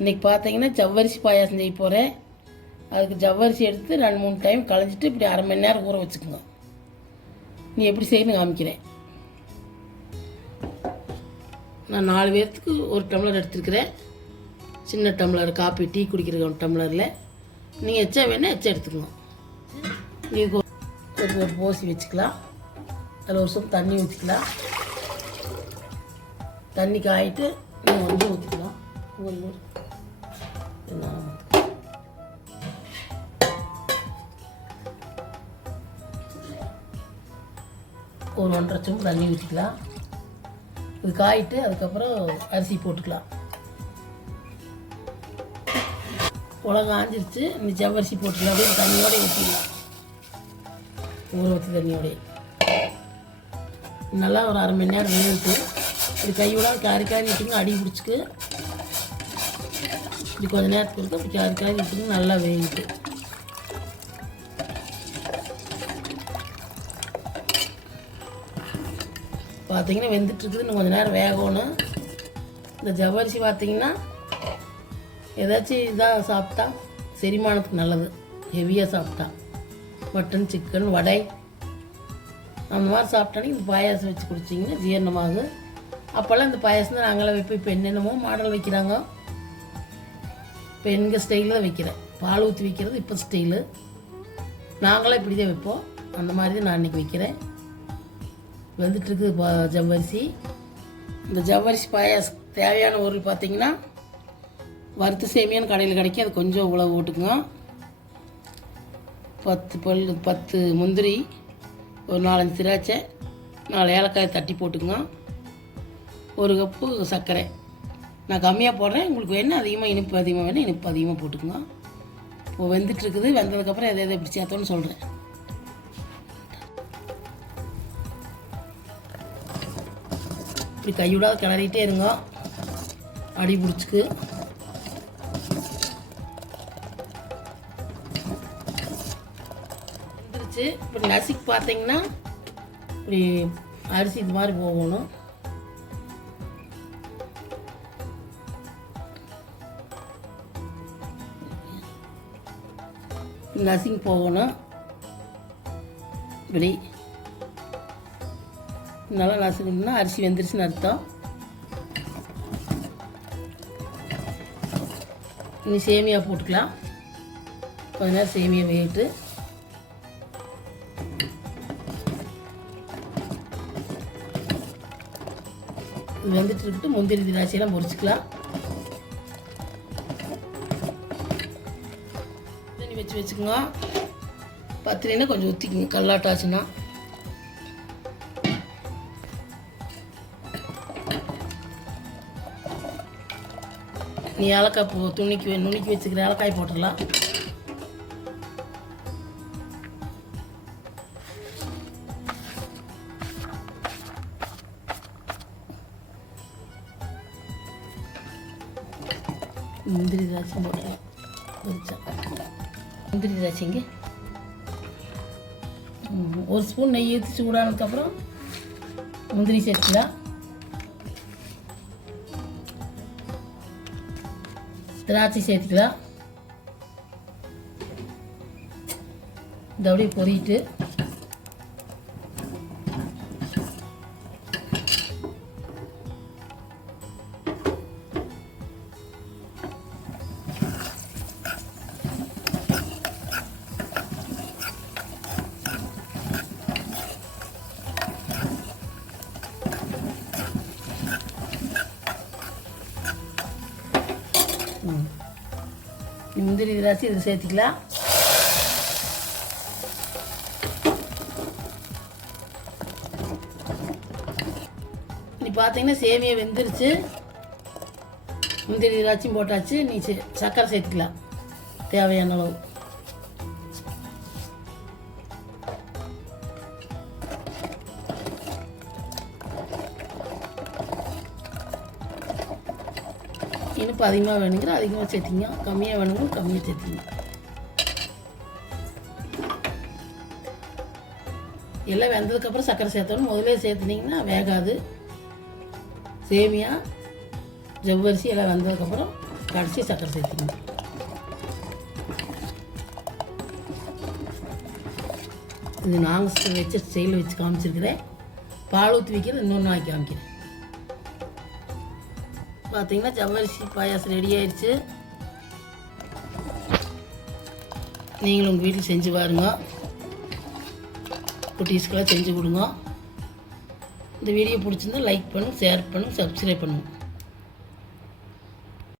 இன்றைக்கி பார்த்தீங்கன்னா ஜவ்வரிசி பாயாசம் செய்ய போகிறேன். அதுக்கு ஜவ்வரிசி எடுத்து 2-3 டைம் களைஞ்சிட்டு இப்படி அரை மணி நேரம் ஊற வச்சுக்கோங்க. நீ எப்படி செய்யணும்னு காமிக்கிறேன். நான் 4 பேர்த்துக்கு 1 டம்ளர் எடுத்துருக்கிறேன். சின்ன டம்ளர் காப்பி டீ குடிக்கிற 1 டம்ளரில் நீங்கள் எச்சா வேணால் எச்சா எடுத்துக்கணும். நீங்கள் ஒரு போசி வச்சுக்கலாம். அதில் ஒரு சொப்பு தண்ணி ஊற்றிக்கலாம். தண்ணி காயிட்டு நீங்கள் வந்து ஊற்றிக்கலாம். ஒரு 1.5 சொம்பு தண்ணி ஊற்றிக்கலாம். இது காயிட்டு அதுக்கப்புறம் அரிசி போட்டுக்கலாம். உலகம் ஆஞ்சிருச்சு. இந்த ஜவ்வரிசி போட்டுக்கலாம். அப்படியே தண்ணியோடு ஊற்றிக்கலாம். ஊற வச்சு தண்ணியோடய நல்லா ஒரு அரை மணி நேரம் வேணுட்டு இப்படி கையோட காரி விட்டுங்க. அடி பிடிச்சிக்கு இப்படி கொஞ்சம் நேரத்துக்கு இருக்கும். அப்படி காரி விட்டுங்க. நல்லா வேகிட்டு பார்த்தீங்கன்னா வெந்துட்டுருக்குது. இன்னும் கொஞ்சம் நேரம் வேகணும். இந்த ஜவ்வரிசி பார்த்தீங்கன்னா ஏதாச்சும் இதாக சாப்பிட்டா செரிமானத்துக்கு நல்லது. ஹெவியாக சாப்பிட்டா மட்டன் சிக்கன் வடை அந்த மாதிரி சாப்பிட்டானே இந்த பாயாசம் வச்சு குடிச்சிங்கன்னா ஜீரணமாகும். அப்போல்லாம் இந்த பாயாசம் தான் நாங்களாம் வைப்போம். இப்போ என்னென்னமோ மாடல் வைக்கிறாங்க. இப்போ எங்கள் ஸ்டைலில் தான் வைக்கிறேன். பால் ஊற்றி வைக்கிறது இப்போ ஸ்டைலு. நாங்களாம் இப்படி தான் வைப்போம். அந்த மாதிரி தான் நான் இன்றைக்கி வைக்கிறேன். வந்துட்டுருக்கு ஜவ்வரிசி. இந்த ஜவ்வரிசி பாயாசம் தேவையான பொருள் பார்த்திங்கன்னா வறுத்த சேமியான்னு கடையில் கிடைக்கும். அது கொஞ்சம் உழவு போட்டுக்குங்க. 10 முந்திரி, ஒரு 4-5 திராட்சை, 4 ஏலக்காய் தட்டி போட்டுக்குங்க. 1 கப்பு சர்க்கரை. நான் கம்மியாக போடுறேன். உங்களுக்கு வேணும் அதிகமாக இனிப்பு அதிகமாக வேணும் இனிப்பு அதிகமாக போட்டுக்குங்க. இப்போ வெந்துட்டுருக்குது. வெந்ததுக்கப்புறம் எதை எப்படி சேர்த்தோன்னு சொல்கிறேன். இப்படி கைவிடாத கிளறிட்டே இருங்க. அடி பிடிச்சிக்கு. வந்துருச்சு. இப்படி நசுக்கி பார்த்தீங்கன்னா இப்படி அரிசி இது மாதிரி போகணும். நசுங்கி போகணும். இப்படி நல்லா நசுக்கணும்னா அரிசி வெந்துருச்சுன்னு அர்த்தம். இனி சேமியா போட்டுக்கலாம். கொஞ்ச நேரம் சேமியா வேகிட்டு வெந்துட்டு இருக்கட்டும். முந்திரி திராட்சையெல்லாம் பொரிச்சுக்கலாம். தண்ணி வச்சுக்கோங்க. பத்திரினா கொஞ்சம் ஊற்றிக்குங்க. கல்லாட்டாச்சுன்னா நீ ஏலக்காய் நுணுக்கி வச்சுக்கிற ஏலக்காய் போட்டுடலாம். முந்திரி திராட்சை போட்டுக்கலாம். முந்திரி திராட்சைங்க 1 ஸ்பூன் நெய் ஊற்றி சூடானதுக்கப்புறம் முந்திரி சேர்த்துக்கலாம். திராட்சை சேர்த்துக்கலாம். இந்த அப்படியே பொரிட்டு முந்திரி திராட்சை இதில் சேர்த்துக்கலாம். நீ பார்த்தீங்கன்னா சேமியா வெந்துருச்சு. முந்திரி திராட்சையும் போட்டாச்சு. நீ சர்க்கரை சேர்த்துக்கலாம் தேவையான அளவு. இனிப்பு அதிகமாக வேணுங்கிற அதிகமாக சேர்த்திங்க. கம்மியாக வேணுங்கிற கம்மியாக சேர்த்திங்க. எல்லாம் வெந்ததுக்கப்புறம் சர்க்கரை சேர்த்தோன்னு முதலே சேர்த்துனீங்கன்னா வேகாது. சேமியா ஜவ்வரிசி எல்லாம் வெந்ததுக்கப்புறம் கடைசி சர்க்கரை சேர்த்துக்கணும். இது நாங்கள் வச்ச ஸ்டைலில் வச்சு காமிச்சிருக்கிறேன். பால் ஊற்றி வைக்கிறது இன்னொன்று ஆக்கி காமிக்கிறேன். பார்த்தீங்கன்னா ஜவ்வரிசி பாயாசம் ரெடி ஆயிடுச்சு. நீங்களும் உங்கள் வீட்டில் செஞ்சு பாருங்க. குட்டீஸ்க்கெல்லாம் செஞ்சு கொடுங்க. இந்த வீடியோ பிடிச்சிருந்தா லைக் பண்ணுங்கள், ஷேர் பண்ணுங்கள், சப்ஸ்கிரைப் பண்ணுங்கள்.